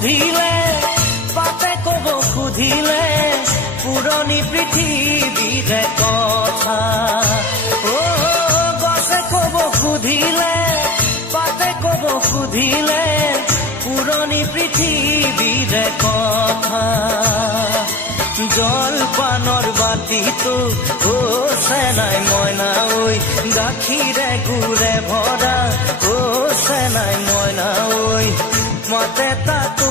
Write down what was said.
সুধিলে পাতে কব সুধিলে পুৰণি পৃথিৱীৰে কথা গছে কব সুধিলে পাতে কব সুধিলে পুৰণি পৃথিৱীৰে কথা জলপানৰ বাতিটো চেনাই মইনা ঐ গাখীৰে গুৰে ভৰা চেনাই মইনা ঐ মাতে তাতো